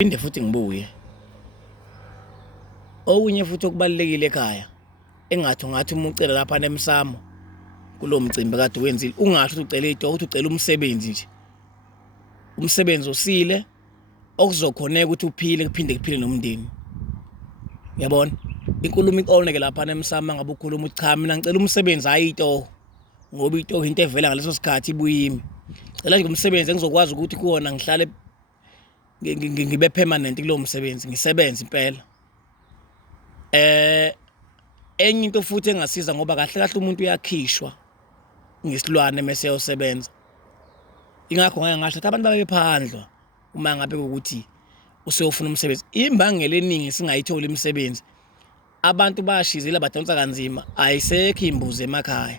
Phinde futhi ngibuye. Okunye futhi okubalekile ekhaya engathi uma ucela lapha nemsamo kulo mcimbi kade wenzile ungasho ukuthi ucela into uthi ucela umsebenzi nje. Umsebenzi usile okuzokhoneka ukuthi uphile kuphinde kuphile nomndeni. Uyabona? Inkulumo iqoneke lapha nemsamo ngabe ukhuluma uthi cha mina ngicela umsebenzi hayi into ngoba into into evela ngaleso sikhathi ibuyimi. Cela nje umsebenzi engizokwazi ukuthi kuwona ngihlale ngibe permanent kulo msebenzi ngisebenze impela. Enye into futhi engasiza ngoba kahle kahle umuntu uyakhishwa ngesilwane mase yosebenza. Ingakho ngeke ngasho ukuthi abantu babephandlwa uma ngabe ukuthi useyofuna umsebenzi. Imbangela eningi singayithola imisebenzi. Abantu bayashizela badonsa kanzima ayisekho imbuzi emakhaya.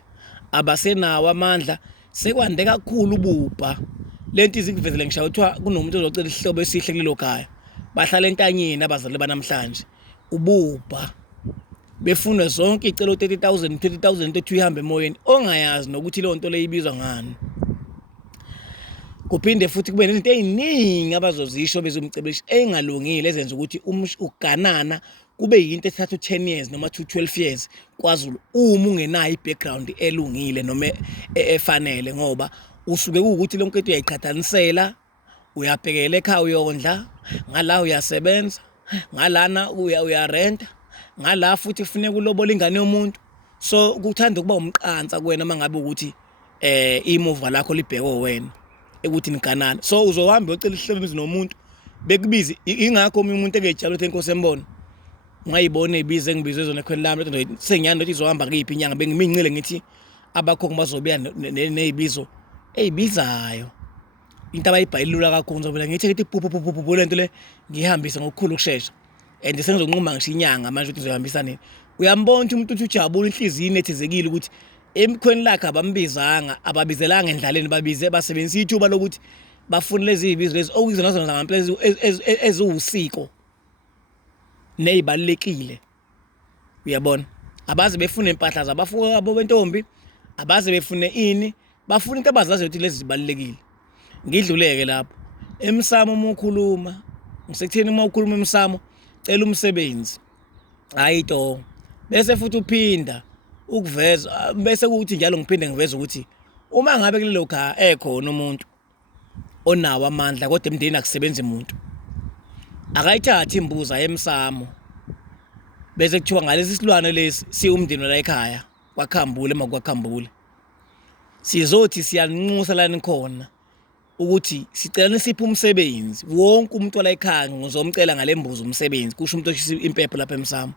Abasenawo amandla sekwande kakhulu ububha. Lento izikuvezele ngisho kuthiwa kunomuntu ozocela isihlobo esihle kulelo khaya. Bahlala entanyeni abazali banamhlanje. Ububha befuna zonke icelo 30,000 20,000 ethi uyihambe emoyeni ongayazi nokuthi leyo nto leyibizwa ngani. Kuphinde futhi kube nezinto eziningi abazozisho bezomcebisha engalungile ezenza ukuthi uganana kube yinto ethatha 10 years noma 12 years kwaZulu uma ungenayo ibackground elungile noma efanele ngoba usuke ukuthi lonke into uyayiqhathanisela uyabhekela ekhaya uyondla ngala uyasebenza ngalana uyarenta ngala futhi kufuneka ulobola ingane yomuntu so kuthanda ukuba umqansa kuwena mangabe ukuthi imuva lakho libhekwe wena ekuthi niganana so uzohamba uyocela ihlebenzi nomuntu bekubizi ingakho umuntu engejabula ukuthi inkosi embona ungayibona ezibize engibizwe zona ekhweni lami lethi sengiyanda ukuthi izohamba kuyiphi inyanga bengimincile ngithi abakhongi bazobuya nezibizo ezibizayo into abayibhayilula kakhulu ngizobe ngithi phu lento le ngihambise ngokukhulu ukusheshsha and sengizokunquma ngisho inyanga manje ukuthi ngizohambisa nini uyambona ukuthi umuntu uthi ujabula inhliziyo inethezekile ukuthi emkhweni lakhe abambizanga ababizelanga endlaleni babize basebenzisa ithuba lokuthi bafune lezi zibizo lezi okuzona zona ngempela eziwusiko nezibalekile. Uyabona abaze befune impahla zabafuna abo bentombi abaze befune ini bafuna into abazazi ukuthi lezi zibalekile. Ngidluleke lapho emsamo uma ukhuluma ngisekutheni uma ukhuluma emsamo cela umsebenzi hayi to bese futhi uphinda ukuveza bese kuthi njalo ngiphinde ngiveza ukuthi uma ngabe kulelo khaya ekhona umuntu onawo amandla kodwa emndeni akusebenza umuntu akayithatha imbuza emsamo bese kuthiwa ngalesi silwane lesi siumndeni la ekhaya kwakhambule makwakhambule sizothi siyanxusa la nikhona ukuthi sicela nisiphe umsebenzi wonke umuntu la ekhaya ngizomcela ngalembuzo umsebenzi kusho umuntu oshisa impepho lapha emsamo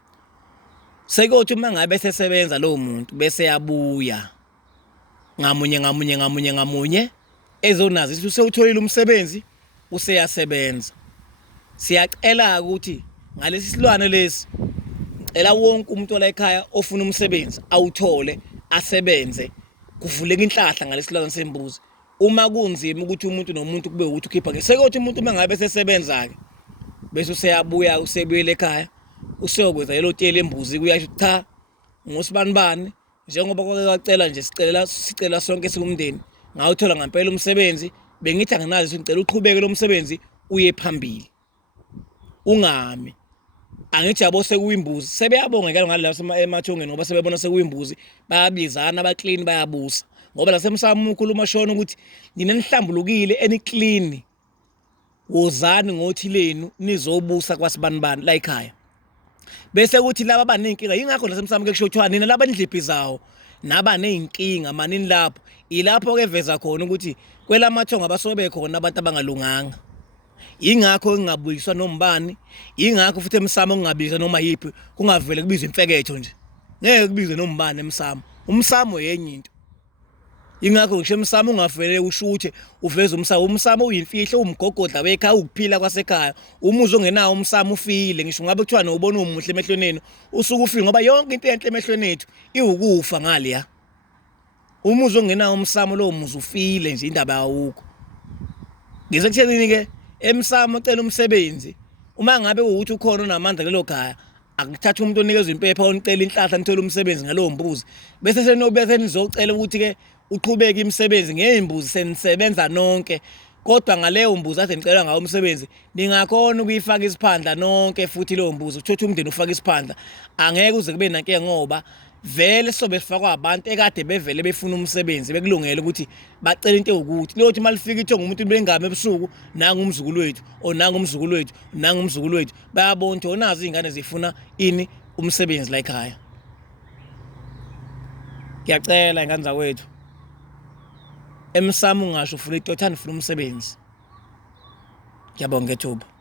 sekuthi uma ngabe sesebenza lo muntu bese yabuya ngamunye ezonazi ukuthi usewutholile umsebenzi useyasebenza siyacela ukuthi ngalesi silwane lesi cela wonke umuntu la ekhaya ofuna umsebenzi awuthole asebenze kuvuleka inhlahla ngalesi silwane sembuzi uma kunzima ukuthi umuntu nomuntu kube ukuthi ukhipha ke sekuthi umuntu uma ngabe sesebenza ke bese useyabuya usebuyele ekhaya useyokwenza lelo tele embuzi kuyasho cha ngosibanibani njengoba kwacela nje sicela sonke sikumndeni ngawuthola ngempela umsebenzi bengithi anginazi ngicela uqhubeke lo msebenzi uye phambili ungami angithi yabo sekuyimbuzi sebeyabongeka ngalawo emathongeni ngoba sebebona sekuyimbuzi bayabizana abaclean bayabusa ngoba lasemsamo ukhuluma shona ukuthi ninenihlambulukile eniclean wozani ngothi lenu nizobusa kwasibanibani la ekhaya bese kuthi laba abanenkinga ingakho lasemsamo ke kusho kuthiwa nina laba ndliphi zawo naba nezinkinga manini lapho ilapho ke veza khona ukuthi kwelamathonga abasobe khona abantu abangalunganga ingakho ngingabuyiswa nombani ingakho futhi emsamo ngingabizwa noma yiphi kungavele kubizwe imfeketho nje ngeke kubizwe nombani emsamo umsamo yenye into ingakho ngisho emsamo ungavele ushuthe uveze umsamo uyimfihlo umgogodla wekhaya ukuphila kwasekhaya umuzi ongenawo umsamo ufile ngisho ngabe kuthiwa nobona umuhle emehlweni usuku ufile ngoba yonke into enhle emehlweni ethu iwukufa ngaliya umuzi ongenawo umsamo lo muzi ufile nje indaba yawukho ngisekuthelini ke emsamo cela umsebenzi uma ngabe ukuthi ukhona onamandla kulelo khaya akuthatha umuntu onikezwe impepha onicela inhlahla nithola umsebenzi ngalowo mbuzi bese senizocela ukuthi ke uqhubeke imisebenzi ngezimbuzi senisebenza nonke kodwa ngaleyo mbuzo ade ngicela ngawo umsebenzi ningakhona ukuyifaka isiphandla nonke futhi leyo mbuzo uthothi umndeni ufaka isiphandla angeke uze kube nanke ngoba vele sobe sifakwa abantu ekade bevele befuna umsebenzi bekulungele ukuthi bacela into ukuthi lothi malifika ithonga umuntu bengame ebusuku nanga umzukulu wethu onanga umzukulu wethu nanga umzukulu wethu bayabona ukuthi onazo izingane zifuna ini umsebenzi la ekhaya. Ngiyacela ingane zawethu emsamo ungasho ufuna itothani ufuna umsebenzi. Ngiyabonga ngethuba.